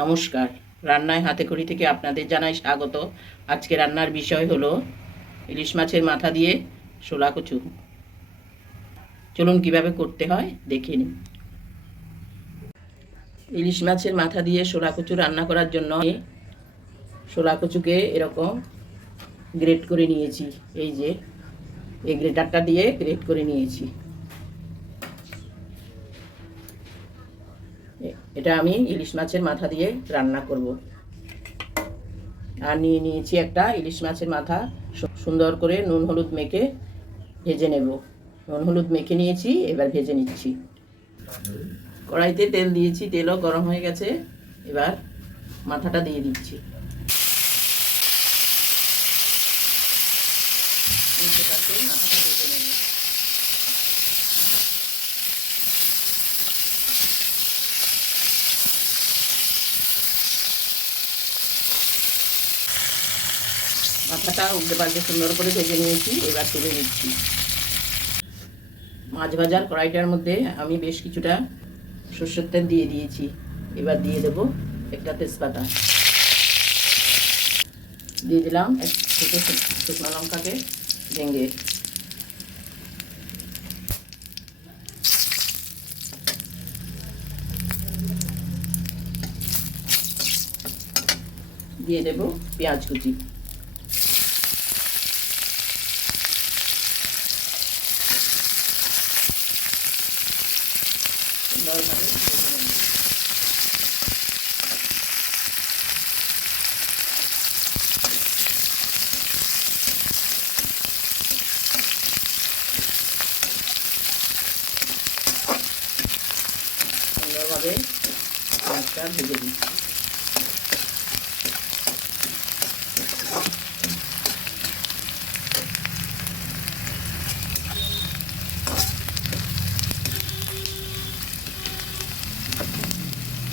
নমস্কার, রান্নায় হাতেখড়ি থেকে আপনাদের জানাই স্বাগত। আজকে রান্নার বিষয় হলো ইলিশ মাছের মাথা দিয়ে শোলা কচু। চলুন কিভাবে করতে হয় দেখে নিন। ইলিশ মাছের মাথা দিয়ে শোলা কচু রান্না করার জন্য শোলা কচুকে এরকম গ্রেট করে নিয়েছি। এই যে এই গ্রেটারটা দিয়ে গ্রেট করে নিয়েছি। এটা আমি ইলিশ মাছের মাথা দিয়ে রান্না করব। আর নিয়ে নিয়েছি একটা ইলিশ মাছের মাথা, সুন্দর করে নুন হলুদ মেখে ভেজে নেব। নুন হলুদ মেখে নিয়েছি, এবার ভেজে নিচ্ছি। কড়াইতে তেল দিয়েছি, তেলও গরম হয়ে গেছে। এবার মাথাটা দিয়ে দিচ্ছি। মাথাটা ভেজে নেব। মাথাটা উল্টে পাল্টে সুন্দর করে ভেজে নিয়েছি, এবার তুলে নিচ্ছি। মাছ ভাজার কড়াইটার মধ্যে আমি বেশ কিছুটা সরষের তেল দিয়ে দিয়েছি। এবার দিয়ে দেব একটা তেজপাতা, দিয়ে দিলাম এক দুটো শুকনো লঙ্কাকে ভেঙে, দিয়ে দেব পেঁয়াজ কুচি, সুন্দরভাবে পেঁয়াজটা ভেজে দিচ্ছি।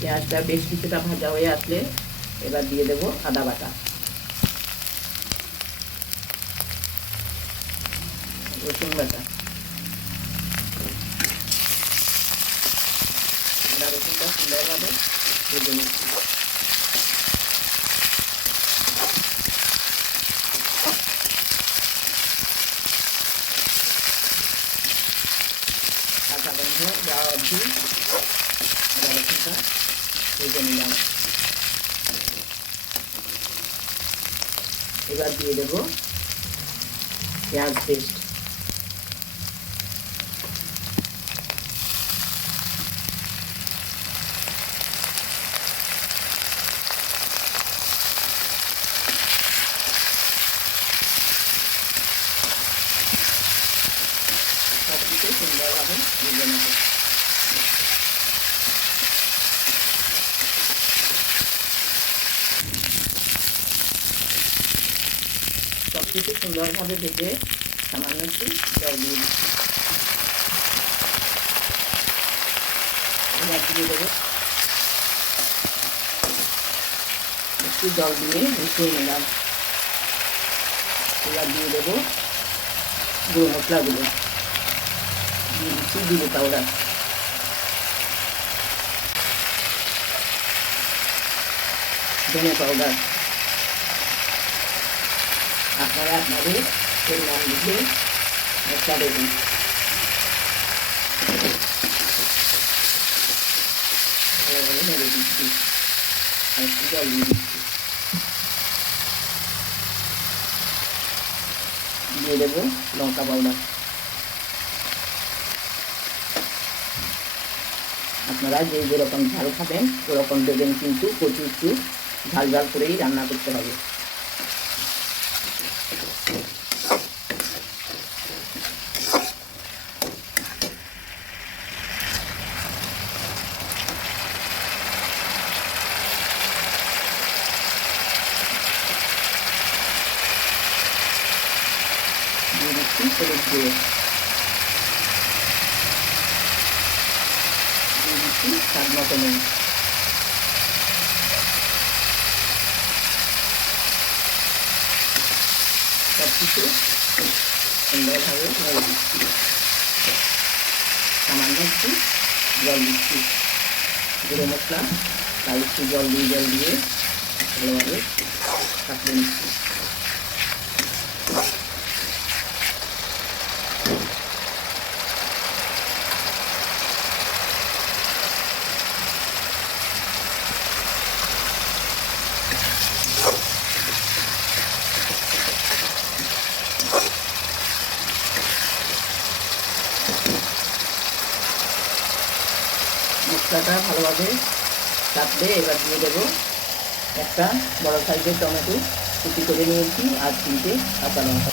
পেঁয়াজটা বেশ কিছুটা ভাজা হয়ে আসলে এবার দিয়ে দেব আদা বাটা, রসুন বাটা। আদা রসুনটা সুন্দরভাবে ভেজে নিচ্ছি। কাঁচা গন্ধ যাওয়া অবধি আদা রসুনটা ভেজে নিলাম। এবার দিয়ে দেব পেঁয়াজ পেস্ট, সব কিছু সুন্দরভাবে ভেজে নেব। সব কিছু সুন্দরভাবে ভেজে সামান্য একটু জল দিয়ে দিচ্ছি। এবার দিয়ে দেবো একটু জল দিয়ে মিশিয়ে নিলাম। এবার দিয়ে দেবো গুঁড়ো মশলাগুলো, দিয়ে দিচ্ছি জিরে পাউডার, ধনে পাউডার। আপনারা আপনাদের পরিমাণ বুঝে মশলা দেবেন। ভালোভাবে নেড়ে দিচ্ছি, আর একটু জল দিয়ে দিচ্ছি। দিয়ে দেবো লঙ্কা পাউডার। আপনারা যে যেরকম ঝাল খাবেন ওরকম দেবেন, কিন্তু কচু একটু ঝাল ঝাল করেই রান্না করতে হবে। দিয়ে দিচ্ছি হলুদ গুঁড়ো, দিয়ে দিচ্ছি স্বাদ মতো নুন। সব কিছু সুন্দরভাবে নেড়ে দিচ্ছি। সামান্য একটু জল দিচ্ছি। গুঁড়ো মশলা তাই একটু জল দিয়ে ভালোভাবে কাটিয়ে নিচ্ছি। মশলাটা ভালোভাবে কাটলে এবার দিয়ে দেবো একটা বড় সাইজের টমেটো কুচি করে নিয়েছি আর 3টে কাঁচা লঙ্কা।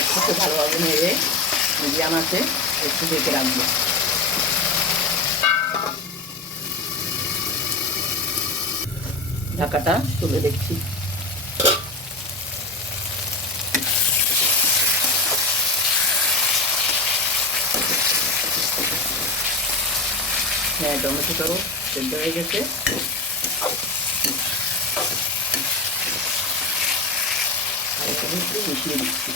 একটু ভালোভাবে নেড়ে মিডিয়াম আছে একটু ঢেকে রাখবো। ঢাকাটা তুলে দেখছি। হ্যাঁ, টমেটোটাও সেদ্ধ হয়ে গেছে। আর এখানে একটু মিশিয়ে দিচ্ছি।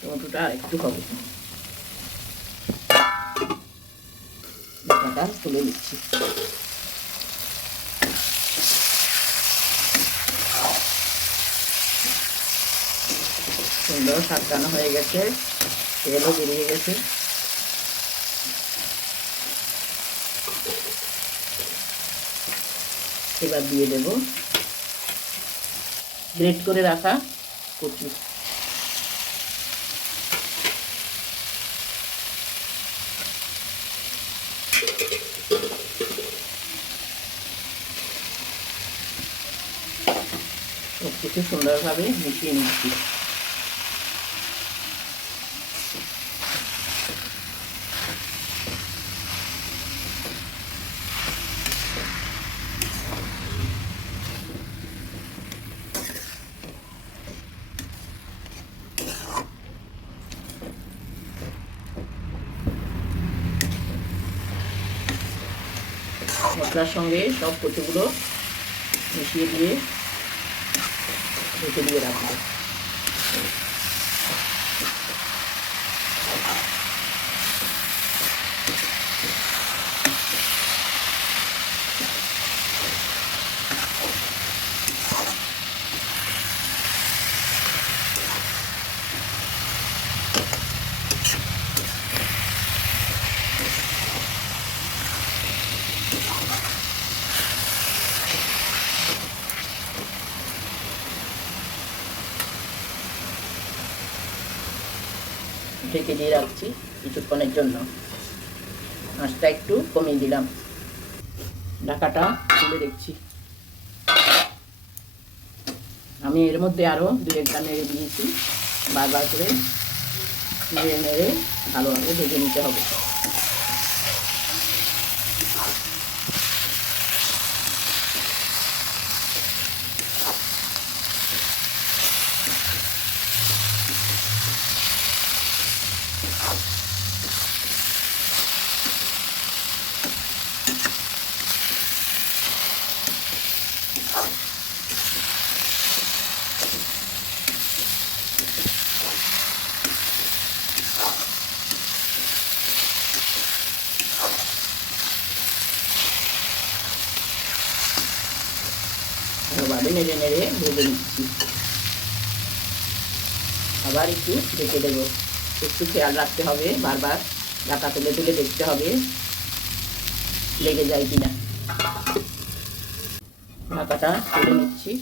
টমেটোটা একটু হবে, ঢাকাটা তুলে দিচ্ছি। সুন্দর সাজানো হয়ে গেছে, তেলও বেরিয়ে গেছে। এবার দিয়ে দেব গ্রেট করে রাখা কচু। সব কিছু সুন্দরভাবে মিশিয়ে নিচ্ছি। মশলার সঙ্গে সব কচুগুলো মিশিয়ে দিয়ে ঢেকে দিয়ে রাখবো। ঢেকে দিয়ে রাখছি কিছুক্ষণের জন্য। আঁচটা একটু কমিয়ে দিলাম। ঢাকাটা তুলে দেখছি। আমি এর মধ্যে আরও 2-1টা নেড়ে দিয়েছি। বারবার করে নেড়ে ভালোভাবে ভেজে নিতে হবে। ভালোভাবে নেড়ে ভেজে নিচ্ছি। আবার একটু ঢেকে দেবো। একটু খেয়াল রাখতে হবে, বারবার ঢাকা তুলে দেখতে হবে লেগে যায় কিনা। ঢাকাটা তুলে নিচ্ছি।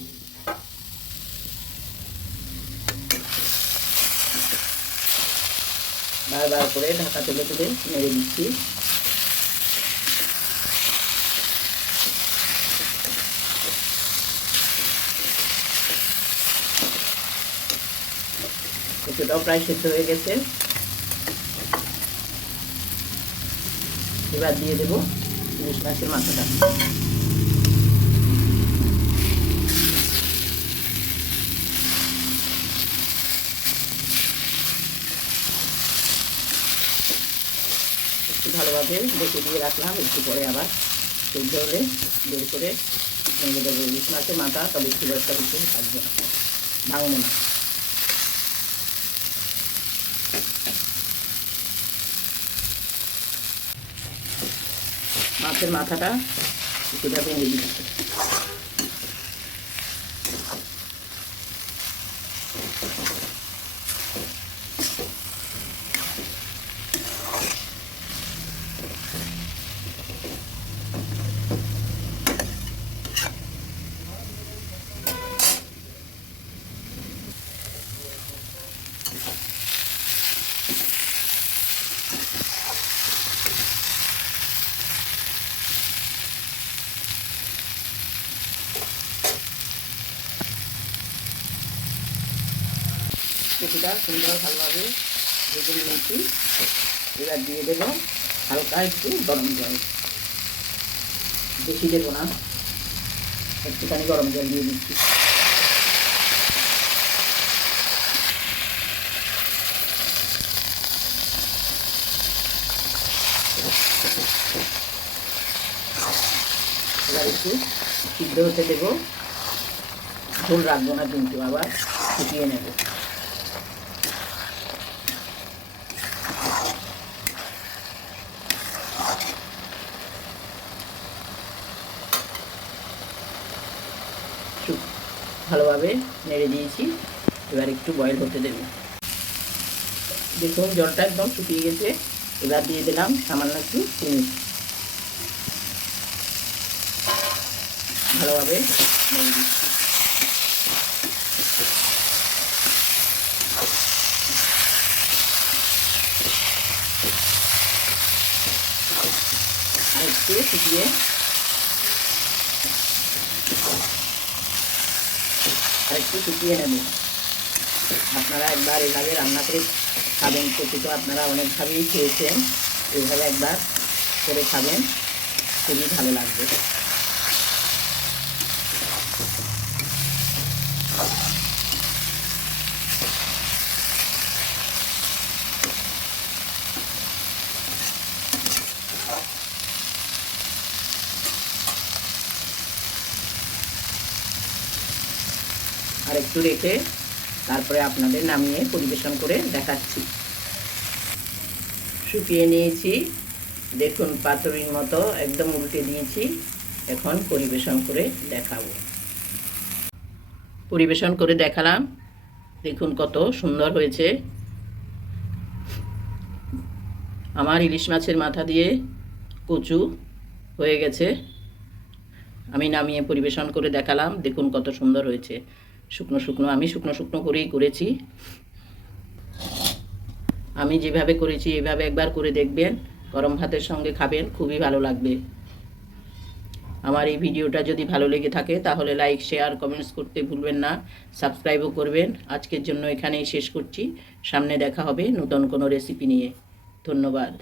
বারবার করে ঢাকা তুলে নেড়ে দিচ্ছি। কচুটাও প্রায় সেদ্ধ হয়ে গেছে। এবার দিয়ে দেবো ইলিশ মাছের মাথাটা। ভালোভাবে ঢেকে দিয়ে রাখলাম। একটু পরে আবার সেদ্ধ হলে বের করে ভেঙে দেবো। ইলিশ মাছের মাথা, তবে খুব একটা কিছু থাকবে না, ভাঙবো না। মাছের মাথাটা কিছুটা ভেঙে দিচ্ছি। কিছুটা সুন্দর ভালোভাবে ভেজে নিয়েছি। এবার দিয়ে দেবো হালকা একটু গরম জল, বেশি দেবো না, একটুখানি গরম জল দিয়ে দিচ্ছি। এবার একটু সিদ্ধ হতে দেবো, ঝোল রাখবো না কিন্তু, আবার ফুটিয়ে নেব। ভালোভাবে নেড়ে দিয়েছি, এবার একটু বয়েল হতে দেব। দেখুন জলটা একদম শুকিয়ে গেছে। এবার দিয়ে দিলাম সামান্য একটু চিনি, ভালোভাবে নেড়ে দিচ্ছি। আর একটু ফুটিয়ে নেব। আপনারা একবার এভাবে রান্না করে খাবেন, কচু তো আপনারা অনেকভাবেই খেয়েছেন, এইভাবে একবার করে খাবেন, খুবই ভালো লাগবে। আর একটু রেখে তারপরে আপনাদের নামিয়ে পরিবেশন করে দেখাচ্ছি। শুকিয়ে নিয়েছি, দেখুন পাতুরির মতো একদম উল্টে দিয়েছি। এখন পরিবেশন করে দেখাবো। পরিবেশন করে দেখালাম, দেখুন কত সুন্দর হয়েছে। আমার ইলিশ মাছের মাথা দিয়ে কচু হয়ে গেছে। আমি নামিয়ে পরিবেশন করে দেখালাম, দেখুন কত সুন্দর হয়েছে। শুকনো শুকনো, আমি শুকনো শুকনো করেই করেছি। আমি যেভাবে করেছি এভাবে একবার করে দেখবেন, গরম ভাতের সঙ্গে খাবেন, খুবই ভালো লাগবে। আমার এই ভিডিওটা যদি ভালো লেগে থাকে তাহলে লাইক, শেয়ার, কমেন্টস করতে ভুলবেন না, সাবস্ক্রাইবও করবেন। আজকের জন্য এখানেই শেষ করছি, সামনে দেখা হবে নতুন কোনো রেসিপি নিয়ে। ধন্যবাদ।